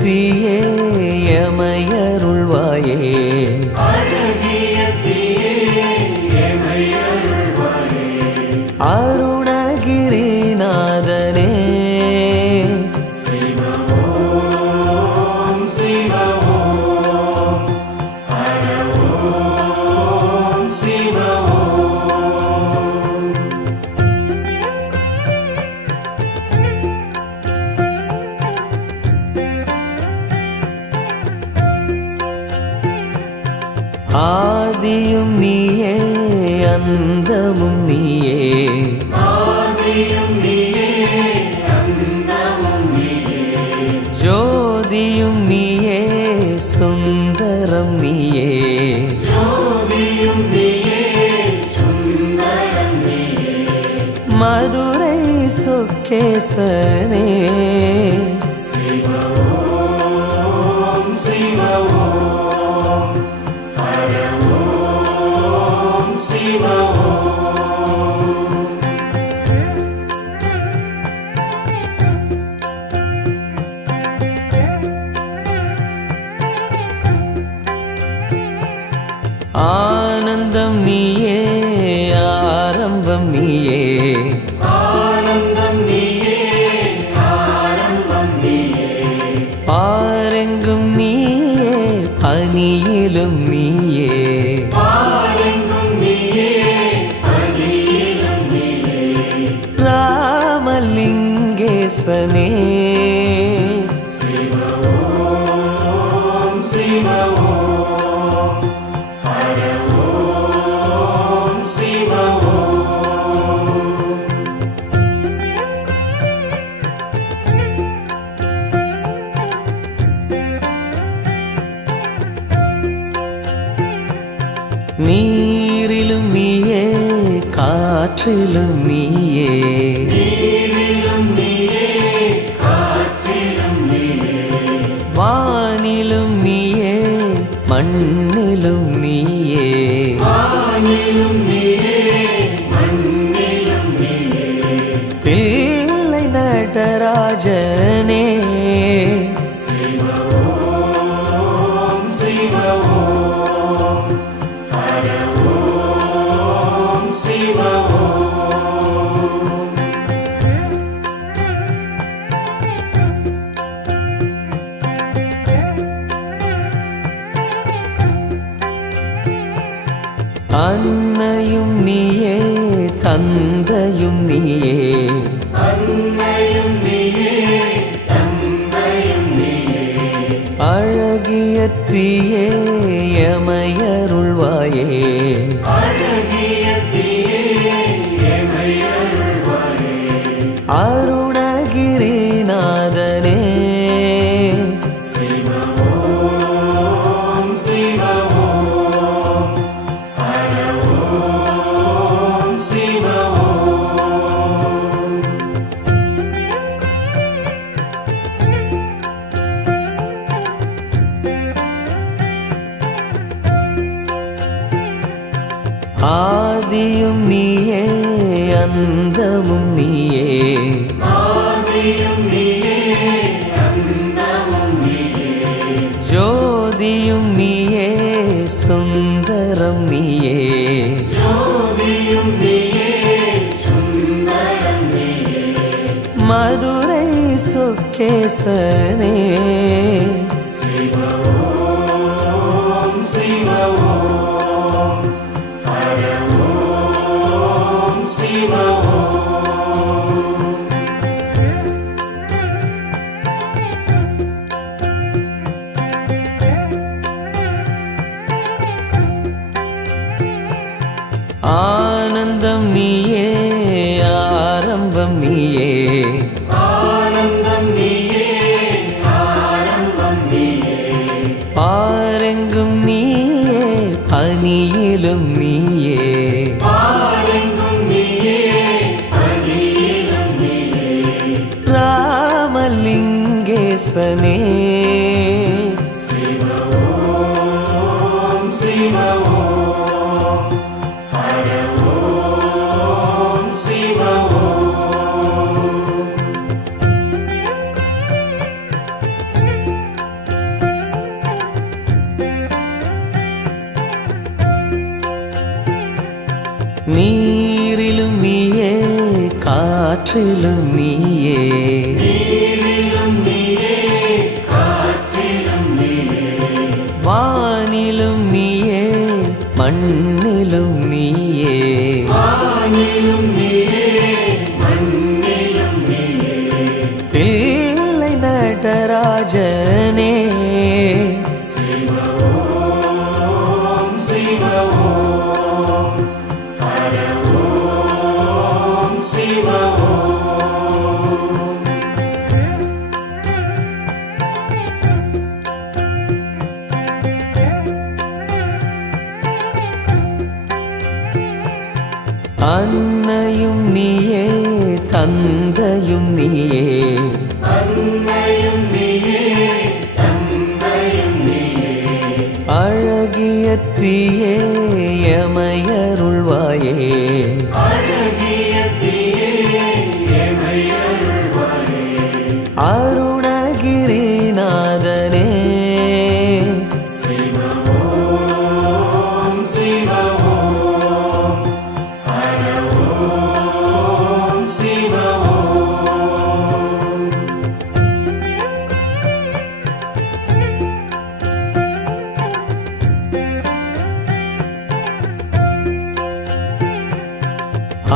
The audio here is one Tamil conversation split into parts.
தீயே எமையருள்வாயே அருணகிரிநாதனே ஆதியும் நீயே அந்தமும் நீயே ஜோதியும் நீயே சுந்தரம் நீயே மதுரை சொக்கேசனே ஆனந்தம் நீயே ஆரம்பம் நீயே பாரெங்கும் நீயே பனியிலும் நீயே ராமலிங்கேசனே நீரிலும் நீயே காற்றிலும் நீயே வானிலும் நீயே மண்ணிலும் நீயே தில்லை நடராஜனே அன்னையும் நீயே தந்தையும் நீயே அழகிய தீயே எமையருள்வாயே அருணகிரிநாதனே ஆதியும் நீயே அந்தமும் நீயே ஜோதியும் நீயே சுந்தரம் நீயே மதுரை சொக்கேசனே ஆனந்தம் நீயே ஆரம்பம் நீயே பாரெங்கும் நீயே பனியிலும் நீயே ராமலிங்கேசனே காற்றிலும் நீயே, நீரிலும் நீயே, காற்றிலும் நீயே, வானிலும் நீயே, மண்ணிலும் நீயே, வானிலும் நீயே, மண்ணிலும் நீயே, தில்லை நடராஜனே, சிவ ஓம் சிவ ஓம், ஹர ஓம் சிவ ஓம். அன்னையும் நீயே, தந்தையும் நீயே, அன்னையும் நீயே, தந்தையும் நீயே, அழகிய தீயே எமையருள்வாயே, அழகிய தீயே எமை அருள்வாயே, அருணகிரிநாதனே, சிவ ஓம் சிவ ஓம், ஹர ஓம் சிவ ஓம்.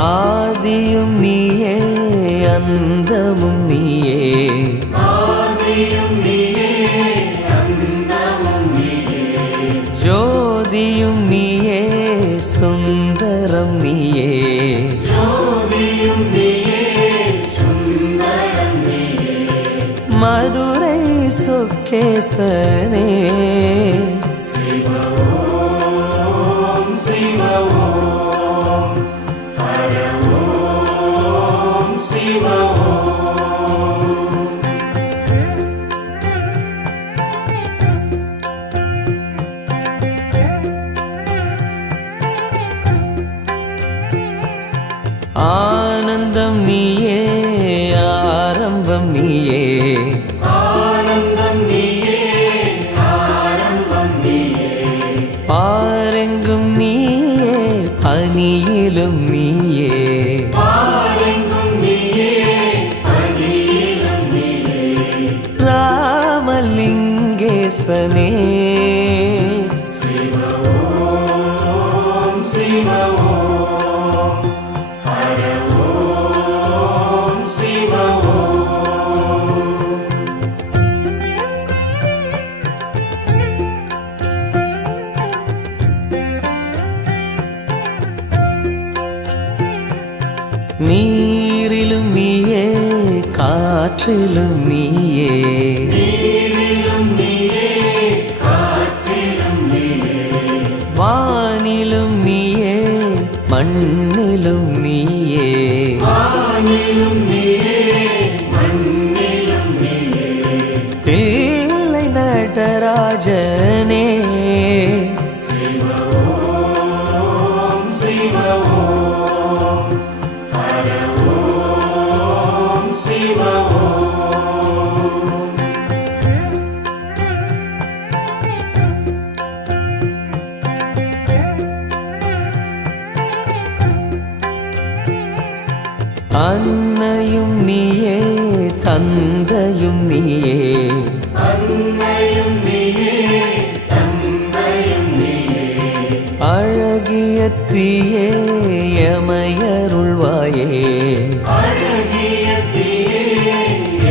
ஆதியும் நீயே, அந்தமும் நீயே, ஆதியும் நீயே, அந்தமும் நீயே, ஜோதியும் நீயே, சுந்தரம் நீயே, ஜோதியும் நீயே, சுந்தரம் நீயே, மதுரை சொக்கேசனே, சிவ ஓம் சிவ ஓம், ஹர ஓம் சிவ ஓம். ஆனந்தம் நீயே, ஆரம்பம் நீயே, ஆனந்தம் நீயே, ஆரம்பம் நீயே, பாரெங்கும் நீயே, பனியிலும் நீயே, பாரெங்கும் நீயே, பனியிலும் நீயே, ராமலிங்கேசனே, சிவ ஓம் சிவ ஓம், ஹர ஓம் சிவ ஓம். நீரிலும் நீயே, காற்றிலும் நீயே, நீரிலும் நீயே, காற்றிலும் நீயே, வானிலும் நீயே, மண்ணிலும் நீயே, வானிலும் நீயே, மண்ணிலும் நீயே, தில்லை நடராஜனே, சிவ ஓம் சிவ ஓம், ஹர ஓம் சிவ ஓம். அன்னையும் நீயே, தந்தையும் நீயே, அன்னையும் நீயே, தந்தையும் நீயே, அழகிய தீயே எமையருள்வாயே, அழகிய தீயே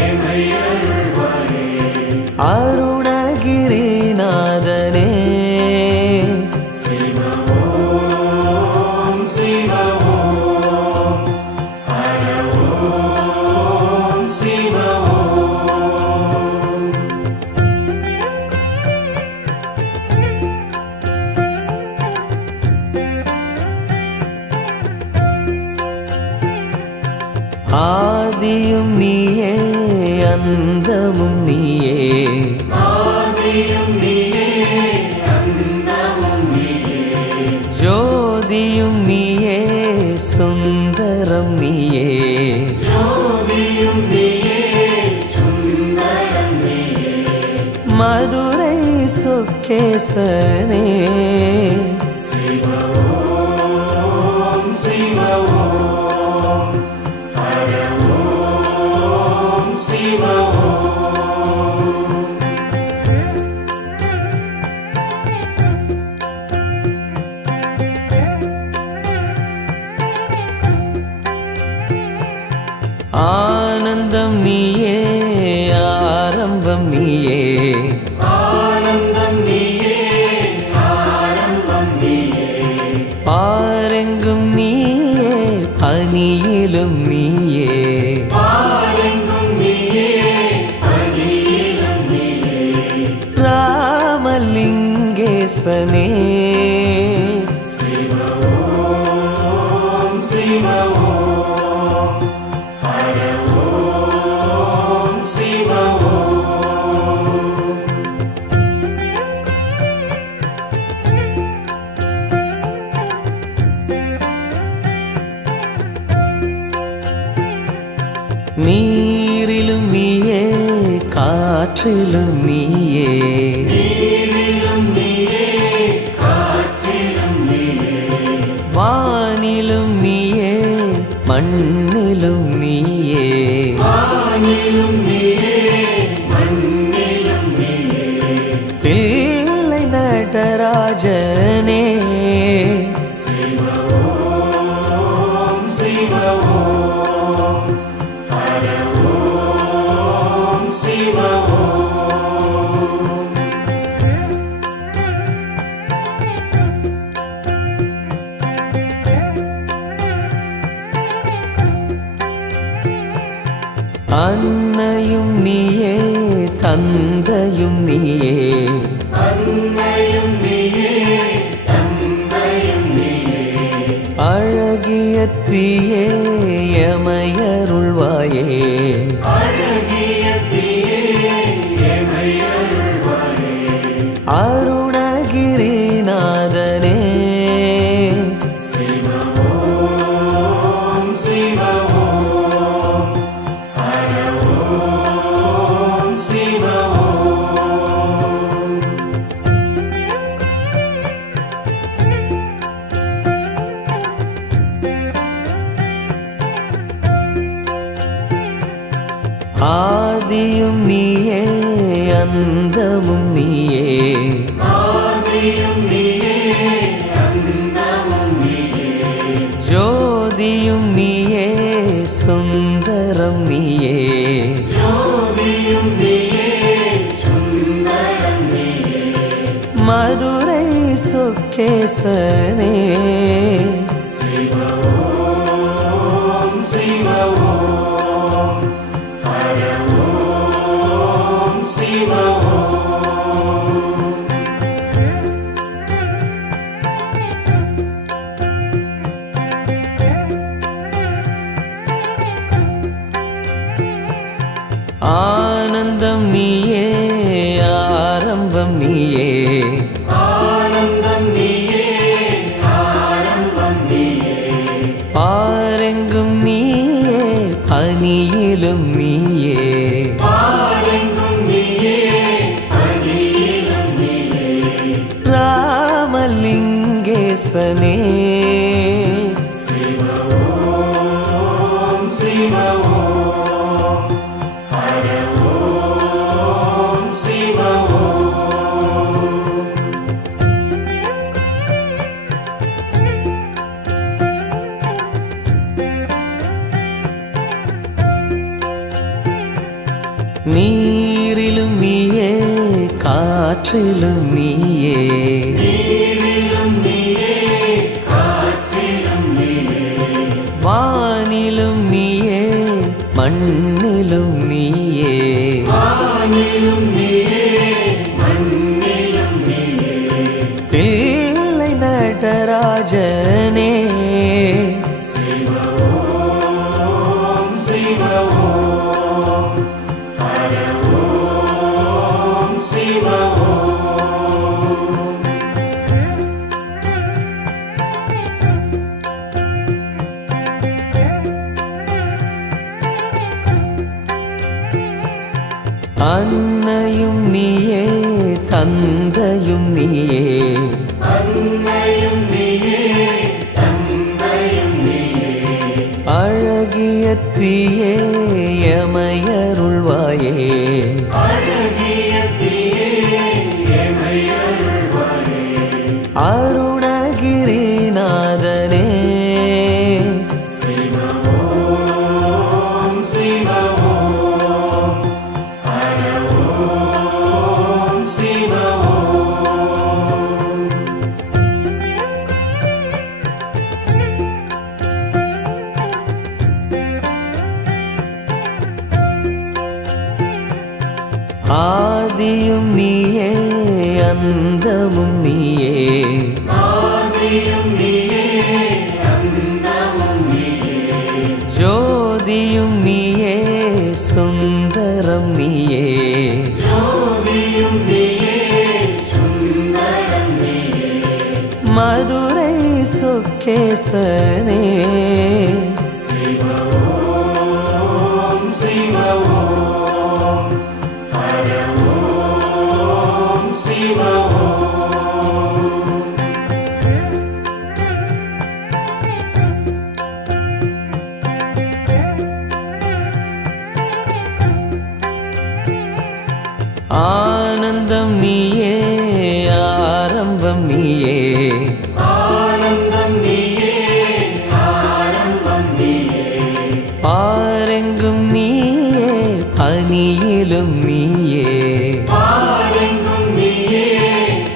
எமை அருள்வாயே, அருணகிரிநாதனே, சிவ ஓம் சிவ ஓம், ஹர ஓம் சிவ ஓம். ஆதியும் நீயே, அந்தமும் நீயே, ஆதியும் நீயே, அந்தமும் நீயே, ஜோதியும் நீயே, சுந்தரம் நீயே, ஜோதியும் நீயே, சுந்தரம் நீயே, மதுரை சொக்கேசனே, சிவ ஓம் சிவ ஓம், ஹர சிவ ஆனந்தம் நீயே ஆரம்பம் நீயே ஆனந்தம் நீயே ஆரம்பம் நீயே பாரெங்கும் நீயே பனியிலும் நீயே பாரெங்கும் நீயே பனியிலும் நீயே ராமலிங்கேசனே சிவ ஓம் சிவ ஓம் ஹர ஓம் சிவ ஓம் நீரிலும் நீயே காற்றிலும் நீயே நீரிலும் நீயே காற்றிலும் நீயே வானிலும் நீயே மண்ணிலும் நீயே வானிலும் நீயே மண்ணிலும் நீயே தில்லை நடராஜனே சிவ ஓம் சிவ ஓம் ஹர ஓம் சிவ ஓம் அன்னையும் நீயே தந்தையும் நீயே அன்னையும் நீயே தந்தையும் நீயே அழகிய தீயே எமையருள்வாயே அழகிய தீயே எமை அருள்வாயே அருணகிரிநாதனே சிவ ஓம் சிவ ஓம் ஹர ஓம் சிவ ஓம் ஆதியும் நீயே அந்தமும் நீயே ஆதியும் நீயே அந்தமும் நீயே ஜோதியும் நீயே சுந்தரம் நீயே ஜோதியும் நீயே சுந்தரம் நீயே மதுரை சொக்கேசனே சிவ ஓம் சிவ ஓம் ஹர ஓம் சிவ ஓம் ஆனந்தம் நீயே ஆரம்பம் நீயே ஆனந்தம் நீயே ஆரம்பம் நீயே பாரெங்கும் நீயே பனியிலும் நீயே பாரெங்கும் நீயே பனியிலும் நீயே ராமலிங்கேசனே சிவ ஓம் சிவ ஓம் ஹர ஓம் சிவ ஓம் நீரிலும் நீயே காற்றிலும் நீயே நீரிலும் நீயே காற்றிலும் நீயே வானிலும் நீயே மண்ணிலும் நீயே வானிலும் நீயே மண்ணிலும் நீயே தில்லை நடராஜனே சிவ ஓம் சிவ ஓம் ஹர ஓம் சிவ ஓம் அன்னையும் நீயே தந்தையும் நீயே அன்னையும் நீயே தந்தையும் நீயே அழகிய தீயே எமையருள்வாயே அருள்வாயே அழகிய தீயே எமை அருள்வாயே அருணகிரிநாதனே சிவ ஓம் சிவ ஓம் ஹர ஓம் சிவ ஓம் ஆதியும் நீயே அந்தமும் நீயே ஆதியும் நீயே அந்தமும் நீயே ஜோதியும் நீயே சுந்தரம் நீயே ஜோதியும் நீயே சுந்தரம் நீயே மதுரை சொக்கேசனே சிவ ஓம் சிவ ஓம் ஹர ஓம் சிவ ஓம் ஆனந்தம் நீயே ஆரம்பம் நீயே ஆனந்தம் நீயே ஆரம்பம் நீயே பாரெங்கும் நீயே பனியிலும் நீயே பாரெங்கும் நீயே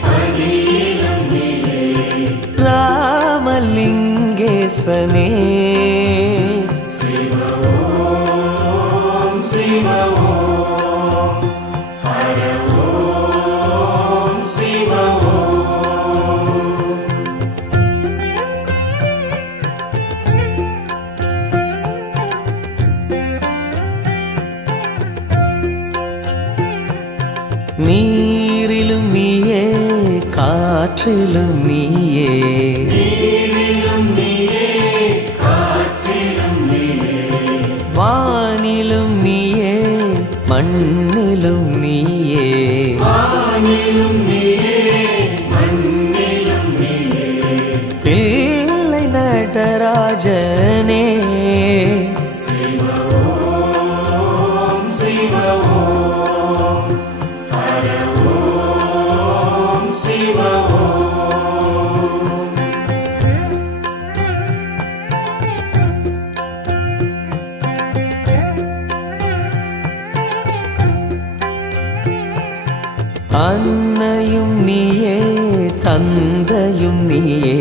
பனியிலும் நீயே ராமலிங்கேசனே சிவ ஓம் சிவ ஓம் ஹர ஓம் சிவ ஓம் நீரிலும் நீயே காற்றிலும் நீயே நீரிலும் நீயே காற்றிலும் நீயே வானிலும் நீயே மண்ணிலும் நீயே வானிலும் நீயே மண்ணிலும் நீயே தில்லை நடராஜனே சிவ ஓம் சிவ ஓம் ஹர ஓம் சிவ ஓம் அன்னையும் நீயே தந்தையும் நீயே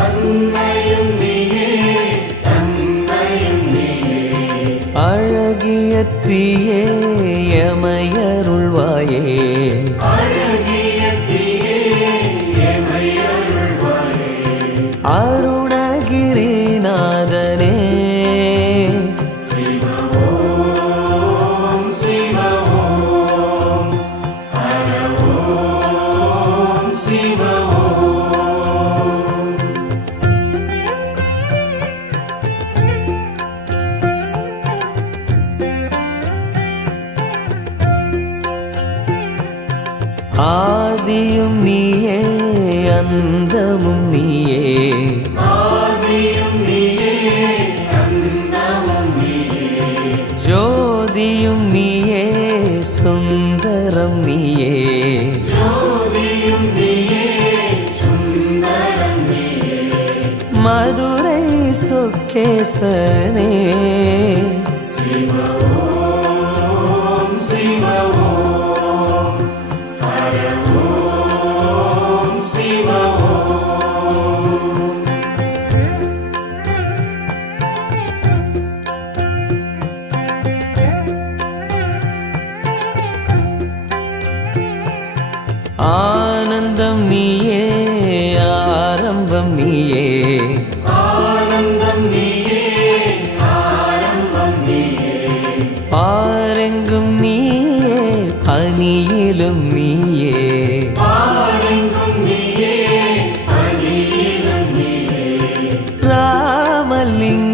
அன்னையும் நீயே தந்தையும் நீயே அழகிய தீயே எமையருள்வாயே அழகிய தீயே எமை அருள்வாயே அருணகிரிநாதனே சிவ ஓம் சிவ ஓம் ஹர ஓம் சிவ ஓம் ஆதியும் நீயே அந்தமும் நீயே ஆதியும் நீயே அந்தமும் நீயே ஜோதியும் நீயே சுந்தரம் நீயே ஜோதியும் நீயே சுந்தரம் நீயே மதுரை சொக்கேசனே சிவ ஓம் சிவ ஓம் ஹர ஓம் சிவ ஓம் ஆனந்தம் நீயே ஆரம்பம் நீயே ஆனந்தம் நீயே ஆரம்பம் நீயே பாரெங்கும் நீயே பனியிலும் நீயே பாரெங்கும் நீயே பனியிலும் நீயே ராமலிங்கேசனே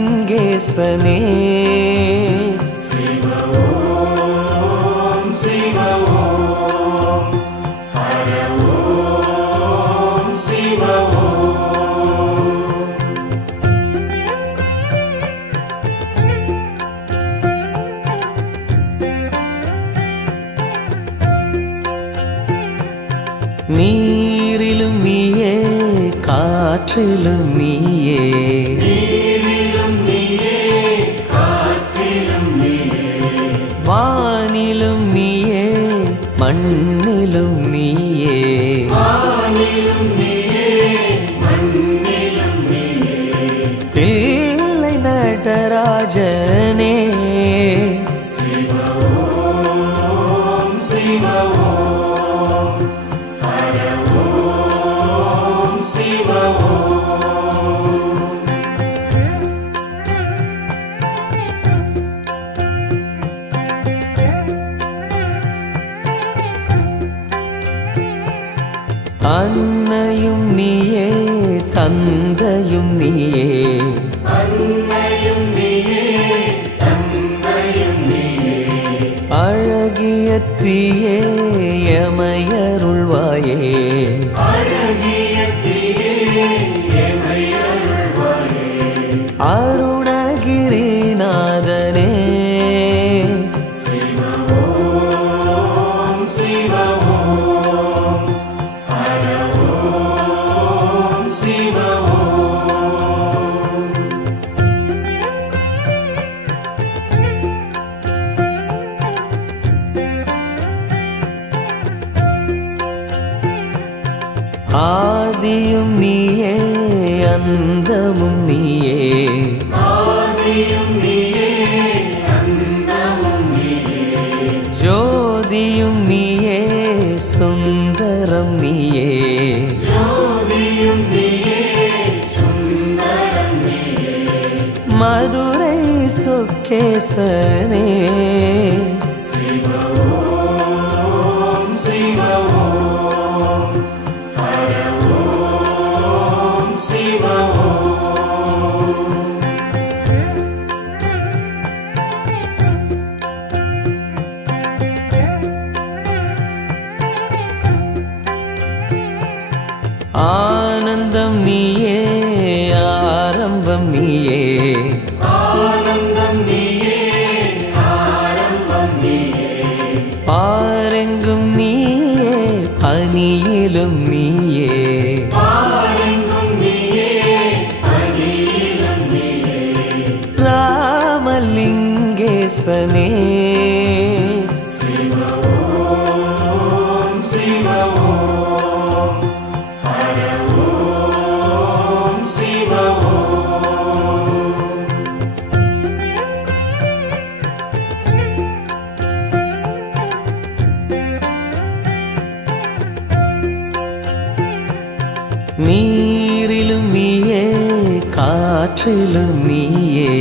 சிவ ஓம் சிவ ஓம் ஹர ஓம் சிவ ஓம் நீரிலும் நீயே காற்றிலும் நீயே நீரிலும் நீயே காற்றிலும் நீயே வானிலும் நீயே மண்ணிலும் நீயே வானிலும் நீயே மண்ணிலும் நீயே தில்லை நடராஜனே சிவ ஓம் சிவ ஓம் ஹர ஓம் சிவ ஓம் அன்னையும் நீயே தந்தையும் நீயே அன்னையும் நீயே தந்தையும் நீயே அழகிய தீயே எமையருள்வாயே அழகிய தீயே எமை அருள்வாயே அருணகிரிநாதனே சிவ ஓம் சிவ ஓம் ஹர ஓம் சிவ ஓம் ஆதியும் நீயே அந்தமும் நீயே ஆதியும் நீயே அந்தமும் நீயே ஜோதியும் நீயே சுந்தரம் நீயே ஜோதியும் நீயே சுந்தரம் நீயே மதுரை சொக்கேசனே சிவ ஓம் சிவ ஓம் ஹர ஓம் சிவ ஓம் ஆனந்தம் நீயே ஆரம்பம் நீயே ஆனந்தம் நீயே ஆரம்பம் நீயே பாரெங்கும் நீயே பனியிலும் நீயே பாரெங்கும் நீயே பனியிலும் நீயே ராமலிங்கேசனே சிவ ஓம் சிவ ஓம் ஹர ஓம் சிவ ஓம் நீரிலும் நீயே காற்றிலும் நீயே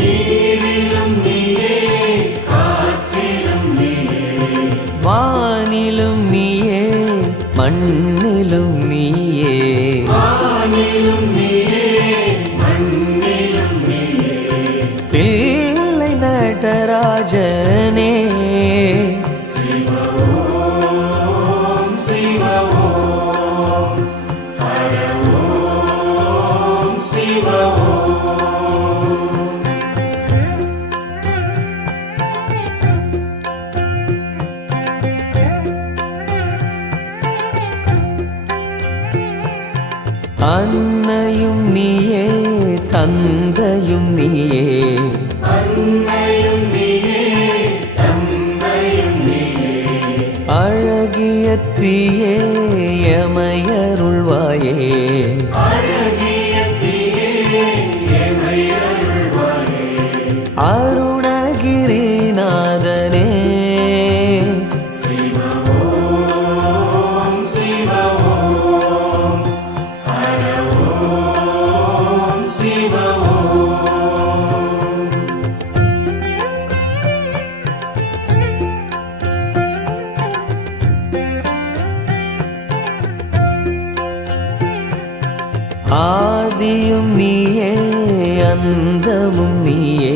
நீரிலும் நீயே காற்றிலும் நீயே வானிலும் நீயே மண்ணிலும் நீயே வானிலும் நீயே மண்ணிலும் நீயே தில்லை நடராஜனே சிவ ஓம் சிவ ஓம் ஹர ஓம் சிவ ஓம் அன்னையும் நீயே தந்தையும் நீயே அன்னையும் நீயே தந்தையும் நீயே அழகிய தீயே எமையருள்வாயே அழகிய தீயே எமை அருள்வாயே அருணகிரிநாதனே சிவ ஓம் சிவ ஓம் ஹர ஓம் சிவ ஓம் ஆதியும் நீயே அந்தமும் நீயே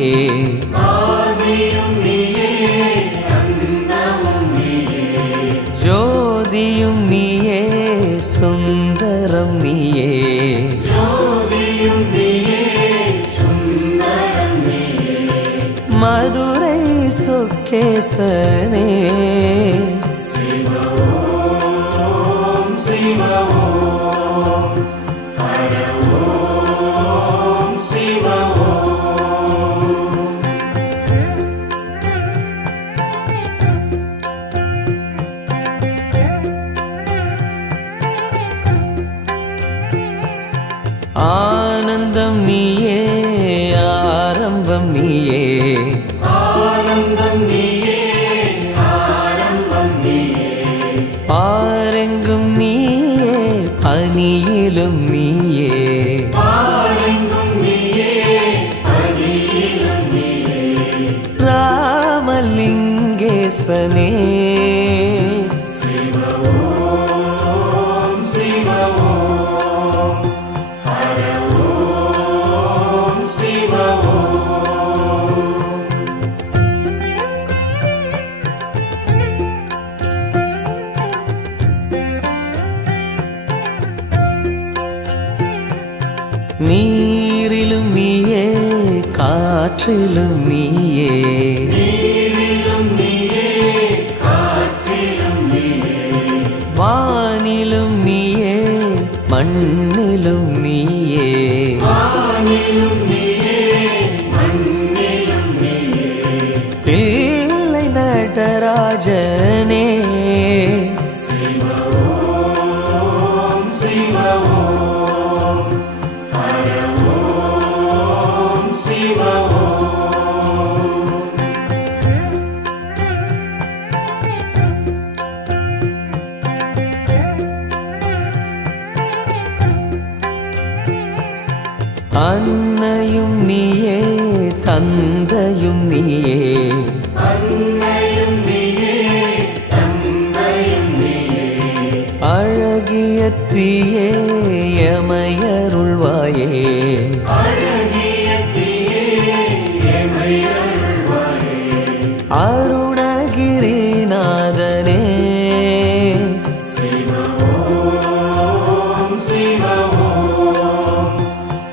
ஆதியும் நீயே அந்தமும் நீயே ஜோதியும் நீயே சுந்தரம் நீயே ஜோதியும் நீயே சுந்தரம் நீயே மதுரை சொக்கேசனே சிவ ஓம் சிவ ஓம் ஹர ஓம் சிவ ஓம் ஆனந்தம் நீயே ஆரம்பம் நீயே ஆனந்தம் நீயே ஆரம்பம் நீயே பாரெங்கும் நீயே பனியிலும் நீயே பாரெங்கும் நீயே பனியிலும் நீயே ராமலிங்கேசனே சிவ ஓம் சிவ ஓம் ஹர ஓம் சிவ ஓம் நீரிலும் நீயே காற்றிலும் நீயே நீரிலும் நீயே காற்றிலும் நீயே வானிலும் நீயே மண்ணிலும் நீயே வானிலும் நீயே மண்ணிலும் நீயே தில்லை நடராஜனே சிவ ஓம் சிவ ஓம் ஹர ஓம் சிவ ஓம் அன்னையும் நீயே தந்தையும் நீயே அன்னையும் நீயே தந்தையும் நீயே அழகிய தீயே எமையருள்வாயே அழகிய தீயே எமை அருள்வாயே அருணகிரிநாதனே சிவ ஓம் சிவ ஓம்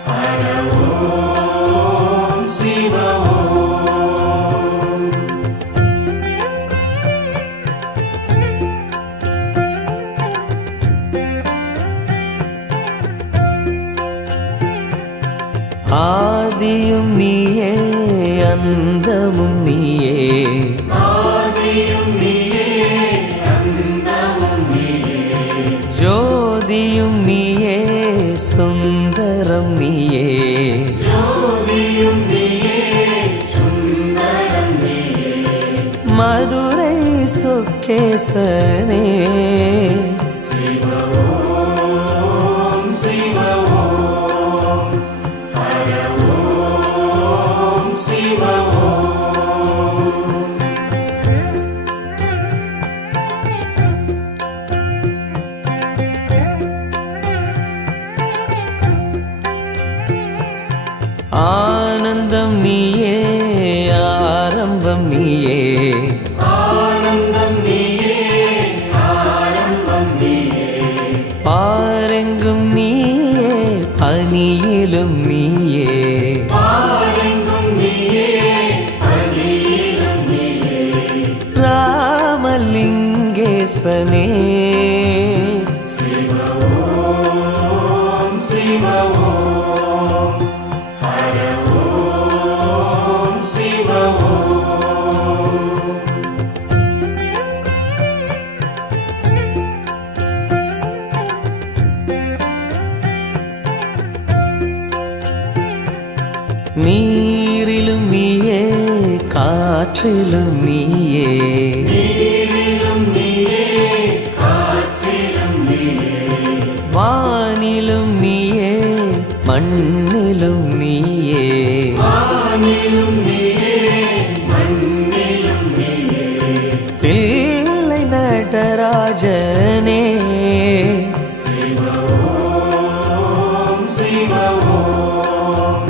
ஹர ஓம் சிவ ஓம் ஆதியும் நீயே அந்தமும் நீயே ஆதியும் நீயே அந்தமும் நீயே ஜோதியும் நீயே சுந்தரம் நீயே ஜோதியும் நீயே சுந்தரம் நீயே மதுரை சொக்கேசனே சிவ ஓம் சிவ ஓம் ஹர ஓம் சிவ ஓம் ஆனந்தம் நீயே ஆரம்பம் நீயே ஆனந்தம் நீயே ஆரம்பம் நீயே பாரெங்கும் நீயே பனியிலும் நீயே பாரெங்கும் நீயே பனியிலும் நீயே ராமலிங்கேசனே சிவ ஓம் சிவ ஓம் ஹர ஓம் சிவ ஓம் நீரிலும் நீயே காற்றிலும் நீயே நீரிலும் நீயே காற்றிலும் நீயே வானிலும் நீயே மண்ணிலும் நீயே வானிலும் நீயே மண்ணிலும் நீயே தில்லை நடராஜனே சிவ ஓம் சிவ ஓம்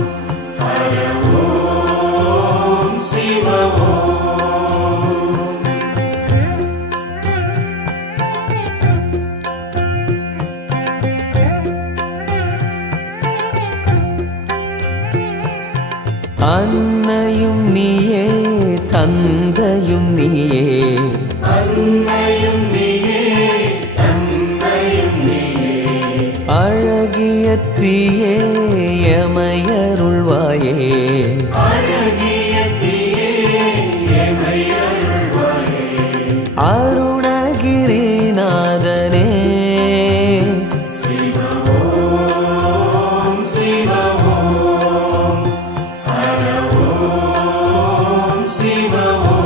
ஹர ஓம் சிவ ஓம் அன்னையும் நீயே தந்தையும் நீயே அன்னையும் நீயே தந்தையும் நீயே அருணகிரிநாதனே சிவ ஓம் சிவ ஓம் ஹர ஓம் சிவ ஓம்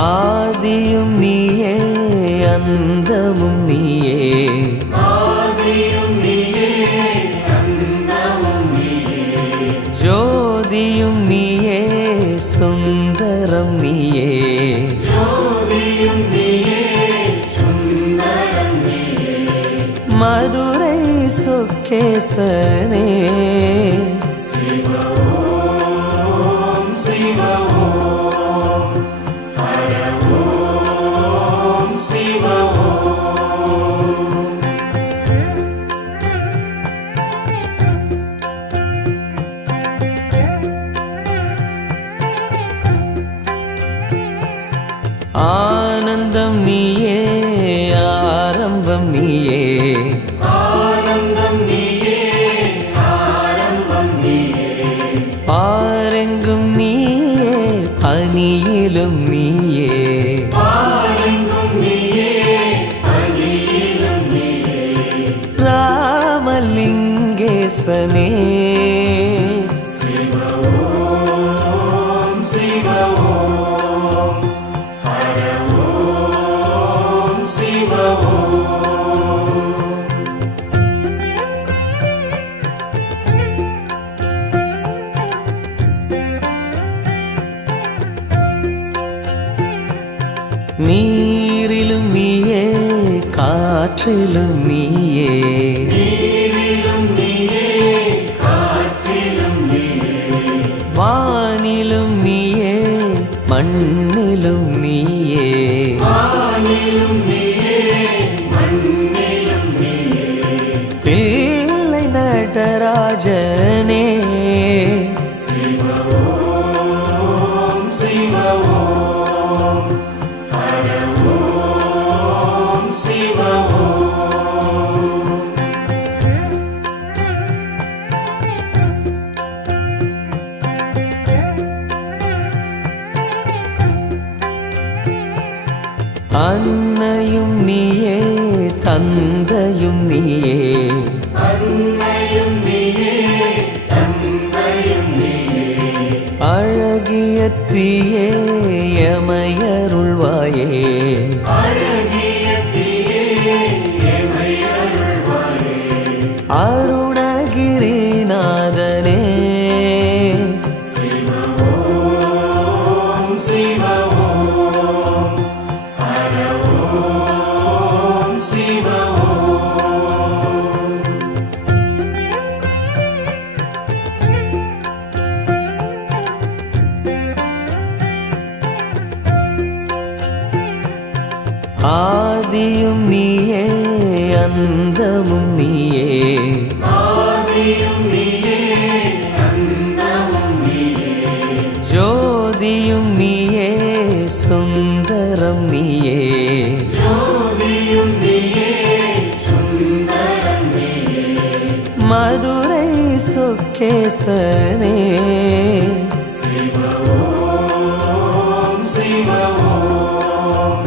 ஆதியும் நீயே அந்தமும் நீயே ஆதியும் நீயே அந்தமும் நீயே ஜோதியும் நீயே சுந்தரம் நீயே ஜோதியும் நீயே சுந்தரம் நீயே மதுரை சொக்கேசனே சிவ ஓம் சிவ ஓம் ஹர ஓம் சிவ ஓம் ஆனந்தம் நீயே ஆரம்பம் நீயே ஆனந்தம் நீயே ஆரம்பம் நீயே பாரெங்கும் நீயே பனியிலும் நீயே பாரெங்கும் நீயே பனியிலும் நீயே ராமலிங்கேசனே சிவ ஓம் சிவ ஓம் ஹர ஓம் சிவ ஓம் நீரிலும் நீயே காற்றிலும் நீயே நீரிலும் நீயே காற்றிலும் நீயே வானிலும் நீயே மண்ணிலும் நீயே வானிலும் நீயே மண்ணிலும் நீயே தில்லை நடராஜனே சிவ ஓம் சிவ ஓம் ஹர ஓம் சிவ ஓம் அன்னையும் நீயே தந்தையும் நீயே அன்னையும் நீயே தந்தையும் நீயே அழகிய தீயே எமையருள்வாயே அழகிய தீயே எமை அருள்வாயே அருணகிரிநாதனே சிவ ஓம் சிவ ஓம் ஹர ஓம் சிவ ஓம் ஆதியும் நீயே அந்தமும் நீயே ஆதியும் நீயே அந்தமும் நீயே ஜோதியும் நீயே சுந்தரம் நீயே ஜோதியும் நீயே சுந்தரம் நீயே மதுரை சொக்கேசனே சிவ ஓம் சிவ ஓம்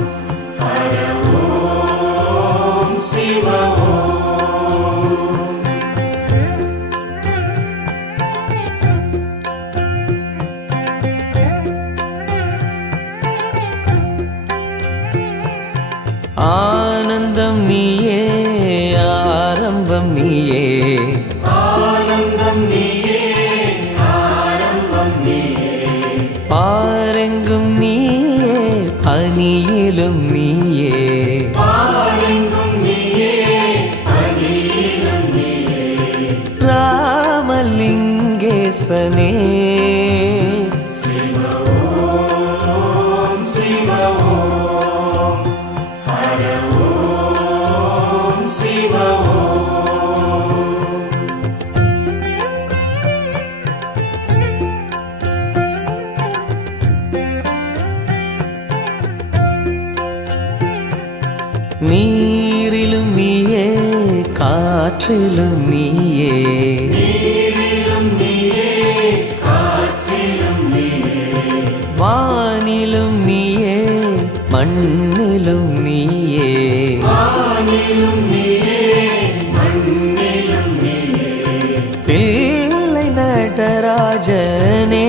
ஹர ஓம் சிவ ஓம் ஆனந்தம் நீயே ஆரம்பம் நீயே ஆனந்தம் நீயே ஆரம்பம் நீயே பாரெங்கும் நீயே பனியிலும் நீயே பாரெங்கும் நீயே பனியிலும் நீயே ராமலிங்கேசனே சிவ ஓம் சிவ ஓம் ஹர ஓம் சிவ ஓம் நீ நீரிலும் நீயே காற்றிலும் நீயே நீரிலும் நீயே காற்றிலும் நீயே வானிலும் நீயே மண்ணிலும் நீயே வானிலும் நீயே மண்ணிலும் நீயே தில்லை நடராஜனே